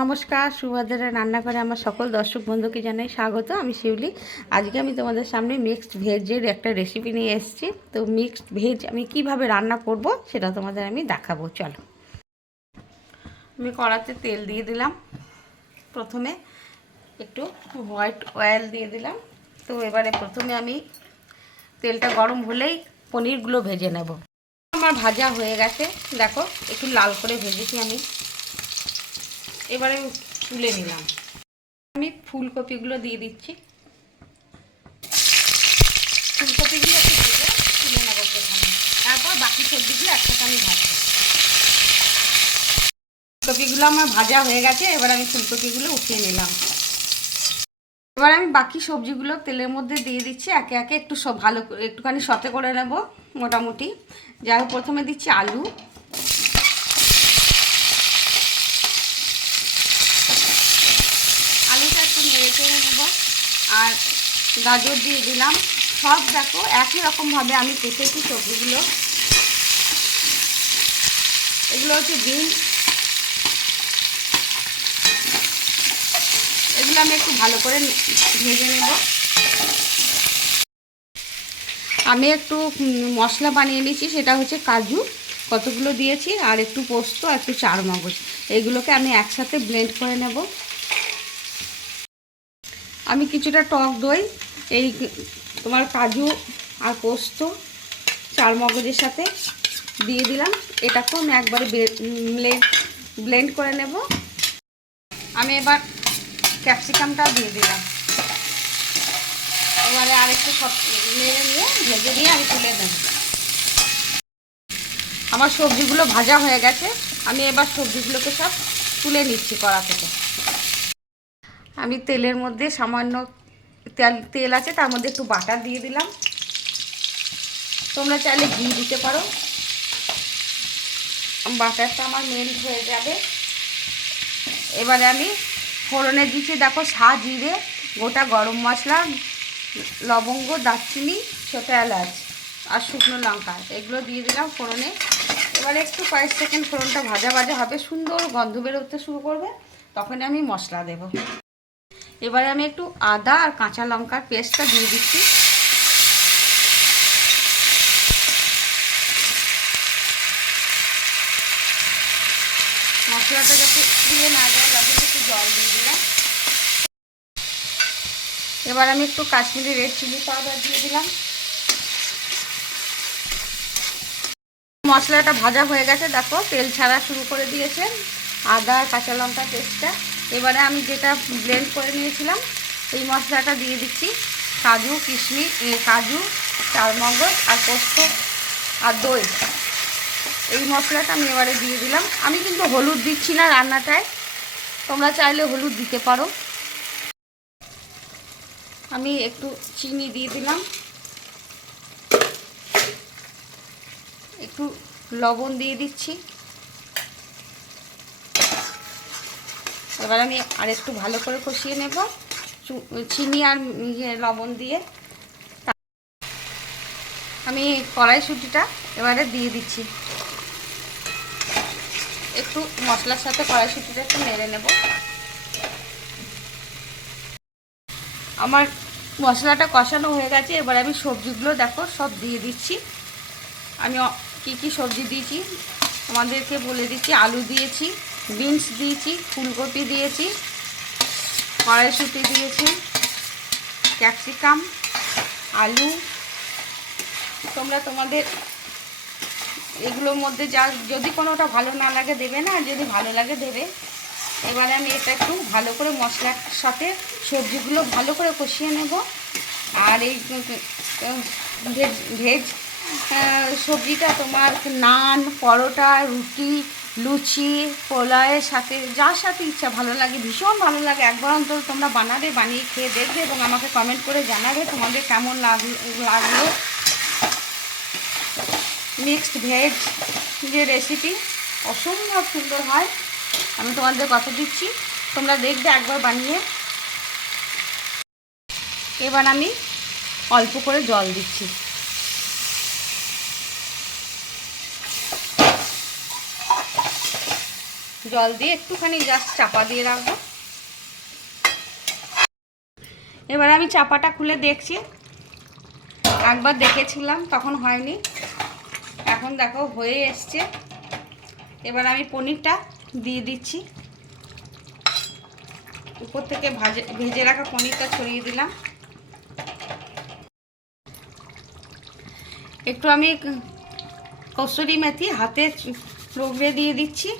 নমস্কার সুভদ্রা রান্না করে আমার সকল দর্শক বন্ধুকে জানাই স্বাগত। আমি শিউলি। আজকে আমি তোমাদের সামনে মিক্সড ভেজের একটা রেসিপি নিয়ে এসেছি। তো মিক্সড ভেজ আমি কীভাবে রান্না করব সেটা তোমাদের আমি দেখাবো। চলো। আমি কড়াতে তেল দিয়ে দিলাম। প্রথমে একটু হোয়াইট অয়েল দিয়ে দিলাম। তো এবারে প্রথমে আমি তেলটা গরম হলেই পনিরগুলো ভেজে নেব। আমার ভাজা হয়ে গেছে। দেখো, একটু লাল করে ভেজেছি আমি। এবারে তুলে নিলাম। আমি ফুলকপিগুলো দিয়ে দিচ্ছি। ফুলকপিগুলো একটু তুলে নেব প্রথমে। তারপর বাকি সবজিগুলো একসাথে আমি ভাজবো। ফুলকপিগুলো আমার ভাজা হয়ে গেছে, এবার আমি ফুলকপিগুলো উঠিয়ে নিলাম। এবার আমি বাকি সবজিগুলো তেলের মধ্যে দিয়ে দিচ্ছি। একে একে একটু ভালো একটুখানি সতে করে নেব, মোটামুটি। যাই হোক, প্রথমে দিচ্ছি আলু আলুটা একটু নেড়ে চেড়ে নেব আর গাজর দিয়ে দিলাম। সব দেখো একই রকমভাবে আমি কেটেছি সবজিগুলো। এগুলো হচ্ছে বিনস এগুলো আমি একটু ভালো করে ভেজে নেব। আমি একটু মশলা বানিয়ে নিয়েছি, সেটা হচ্ছে কাজু। কতগুলো দিয়েছি? আর একটু পোস্ত আর একটু চার মগজ এগুলোকে আমি একসাথে ব্লেন্ড করে নেব। আমি কিছুটা টক দই, এই তোমার কাজু আর পোস্ত, চার মগজের সাথে দিয়ে দিলাম। এটাকেও আমি একবারে ব্লেন্ড করে নেব। আমি এবার ক্যাপসিকামটাও দিয়ে দিলাম। এবারে আরেকটু সব নেড়ে নিয়ে ভেজে নিয়ে আমি তুলে দেব আমার সবজিগুলো ভাজা হয়ে গেছে। আমি এবার সবজিগুলোকে সব তুলে নিচ্ছি কড়া থেকে। আমি তেলের মধ্যে সামান্য তেল তেল আছে, তার মধ্যে একটু বাটার দিয়ে দিলাম। তোমরা চাইলে ঘি দিতে পারো। বাটারটা আমার মেল্ট হয়ে যাবে। এবারে আমি ফোড়নে দিচ্ছি, দেখো সা জিরে, গোটা গরম মশলা, লবঙ্গ, দারচিনি, ছোটো এলাচ আর শুকনো লঙ্কা, এগুলো দিয়ে দিলাম ফোড়নে। এবারে একটু কয়েক সেকেন্ড ফোড়নটা ভাজা ভাজা হবে, সুন্দর গন্ধ বেরোতে শুরু করবে তখন আমি মশলা দেব। এবারে আমি একটু আদা আর কাঁচা লঙ্কার পেস্টটা দিয়ে দিচ্ছি। মশলাটা যাতে দিয়ে না যায় একটু জল দিয়ে দিলাম। এবার আমি একটু কাশ্মীরি রেড চিলি পাউডার দিয়ে দিলাম। মশলাটা ভাজা হয়ে গেছে, দেখো, তেল ছাড়া শুরু করে দিয়েছে। আদা কাঁচা লঙ্কা পেস্টটা। এবারে আমি যেটা ব্লেন্ড করে নিয়েছিলাম, এই মশলাটা দিয়ে দিচ্ছি। কাজু, কিশমিশ কাজু, চারমগজ আর পোস্ত আর দই। এই মশলাটা আমি এবারে দিয়ে দিলাম। আমি কিন্তু হলুদ দিচ্ছি না রান্নাটায়। তোমরা চাইলে হলুদ দিতে পারো। আমি একটু চিনি দিয়ে দিলাম। একটু লবণ দিয়ে দিচ্ছি। এবার আমি আর একটু ভালো করে কষিয়ে নেব চিনি আর ইয়ে লবণ দিয়ে। আমি কড়াইশুটিটা এবারে দিয়ে দিচ্ছি। একটু মশলার সাথে কড়াইশুটিটা একটু নেড়ে নেব। আমার মশলাটা কষানো হয়ে গেছে, এবার আমি সবজিগুলো দেখো, সব দিয়ে দিচ্ছি। আমি কি কি সবজি দিয়েছি? আমাদেরকে বলে দিচ্ছি, আলু দিয়েছি। বিনস দিয়েছি, ফুলকপি দিয়েছি, কড়াইশুটি দিয়েছি, ক্যাপসিকাম, আলু। তোমরা তোমাদের এগুলোর মধ্যে যা, যদি কোনোটা ভালো না লাগে দেবে না যদি ভালো লাগে দেবে, এবারে আমি এটা একটু ভালো করে মশলার সাথে সবজিগুলো ভালো করে কষিয়ে নেব। আর এই, ভেজ ভেজ সবজিটা তোমার নান, পরোটা, রুটি লুচি, পোলাওয়ের সাথে, যার সাথে ইচ্ছা ভালো লাগে, ভীষণ ভালো লাগে। একবার অন্তত তোমরা বানাবে, বানিয়ে খেয়ে দেখবে এবং আমাকে কমেন্ট করে জানাবে তোমাদের কেমন লাগল মিক্সড ভেজ যে রেসিপি অসম্ভব সুন্দর হয়। আমি তোমাদের কথা দিচ্ছি। তোমরা দেখবে একবার বানিয়ে। এবার আমি অল্প করে জল দিচ্ছি। জল দিয়ে একটুখানি জাস্ট চাপা দিয়ে রাখব। এবার আমি চাপাটা খুলে দেখছি। একবার দেখেছিলাম, তখন হয়নি। এখন দেখো, হয়ে এসছে। এবার আমি পনিরটা দিয়ে দিচ্ছি। উপর থেকে ভাজে, ভেজে রাখা পনিরটা ছড়িয়ে দিলাম। একটু আমি কসুরি মেথি হাতে রগড়ে দিয়ে দিচ্ছি।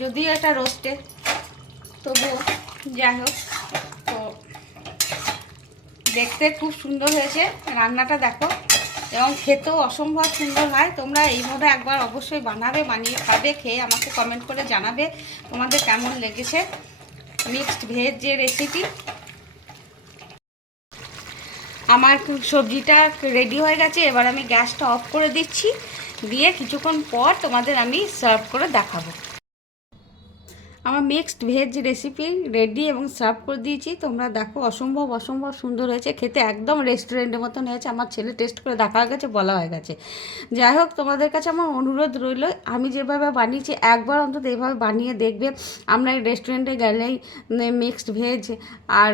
যদিও এটা রোস্টে তবুও যাই হোক, তো দেখতে খুব সুন্দর হয়েছে, রান্নাটা দেখো, এবং খেতেও অসম্ভব সুন্দর হয়, তোমরা এইভাবে একবার অবশ্যই বানাবে, বানিয়ে খাবে, খেয়ে আমাকে কমেন্ট করে জানাবে, তোমাদের কেমন লেগেছে মিক্সড ভেজ যে রেসিপি আমার সবজিটা রেডি হয়ে গেছে, এবার আমি গ্যাসটা অফ করে দিচ্ছি, দিয়ে কিছুক্ষণ পর তোমাদের আমি সার্ভ করে দেখাবো। আমার মিক্সড ভেজ রেসিপি রেডি এবং সার্ভ করে দিয়েছি। তোমরা দেখো, অসম্ভব অসম্ভব সুন্দর হয়েছে। খেতে একদম রেস্টুরেন্টের মতন হয়েছে। আমার ছেলে টেস্ট করে দেখা হয়ে গেছে, বলা হয়ে গেছে। যাই হোক, তোমাদের কাছে আমার অনুরোধ রইল, আমি যেভাবে বানিয়েছি, একবার অন্তত এইভাবে বানিয়ে দেখবে। আমরা এই রেস্টুরেন্টে গেলেই মিক্সড ভেজ আর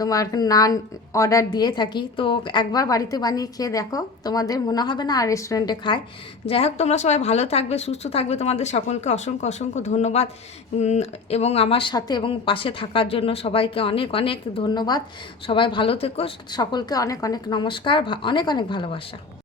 তোমার নান অর্ডার দিয়ে থাকি। তো একবার বাড়িতে বানিয়ে খেয়ে দেখো, তোমাদের মনে হবে না আর রেস্টুরেন্টে খায় যাই হোক, তোমরা সবাই ভালো থাকবে, সুস্থ থাকবে। তোমাদের সকলকে অসংখ্য অসংখ্য ধন্যবাদ। এবং আমার সাথে এবং পাশে থাকার জন্য সবাইকে অনেক অনেক ধন্যবাদ। সবাই ভালো থেকো। সকলকে অনেক অনেক নমস্কার অনেক অনেক ভালোবাসা।